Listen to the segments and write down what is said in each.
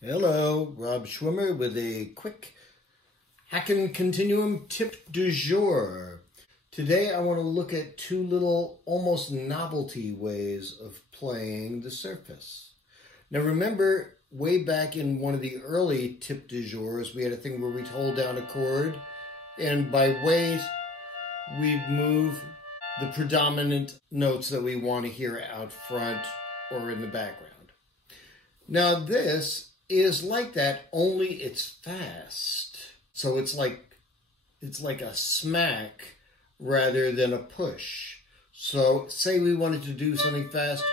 Hello, Rob Schwimmer with a quick HAKEN Continuum tip du jour. Today I want to look at two little almost novelty ways of playing the surface. Now remember, way back in one of the early tip du jours, we had a thing where we'd hold down a chord and by weight we'd move the predominant notes that we want to hear out front or in the background. Now this is like that, only it's fast. So it's like a smack rather than a push. So say we wanted to do something fast.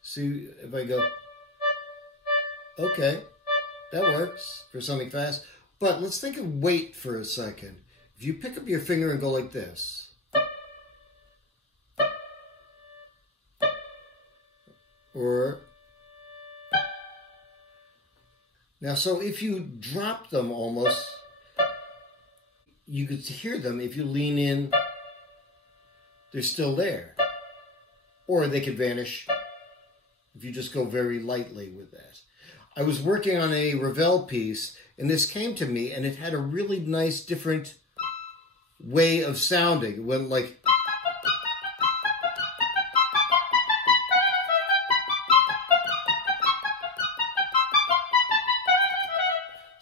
See if I go, okay, that works for something fast. But let's think of weight for a second. If you pick up your finger and go like this, or now, so if you drop them almost, you could hear them. If you lean in, they're still there. Or they could vanish if you just go very lightly with that. I was working on a Ravel piece, and this came to me, and it had a really nice, different way of sounding. It went like...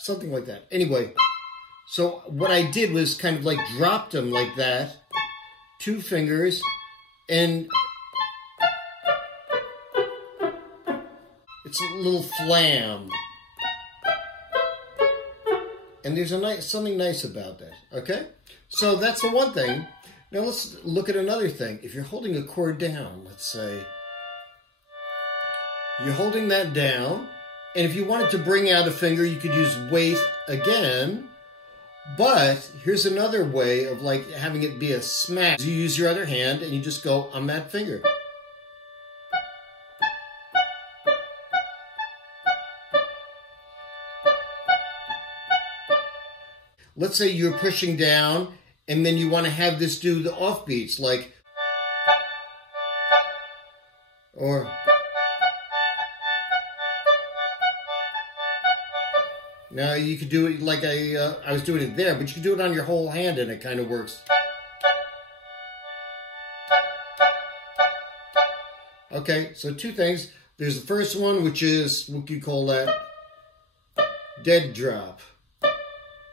something like that. Anyway, so what I did was kind of like dropped them like that, two fingers, and it's a little flam. And there's something nice about that, okay? So that's the one thing. Now let's look at another thing. If you're holding a chord down, let's say, you're holding that down, and if you wanted to bring out a finger, you could use weight again. But here's another way of like having it be a smack. You use your other hand and you just go on that finger. Let's say you're pushing down and then you want to have this do the offbeats like, or... Now you could do it like I was doing it there, but you could do it on your whole hand and it kind of works. Okay, so two things. There's the first one, which is, what you call that? Dead drop.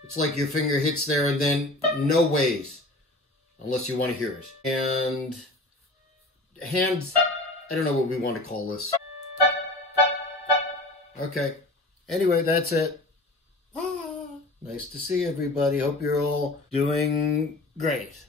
It's like your finger hits there and then no weight, unless you want to hear it. And hands, I don't know what we want to call this. Okay, anyway, that's it. Nice to see everybody. Hope you're all doing great.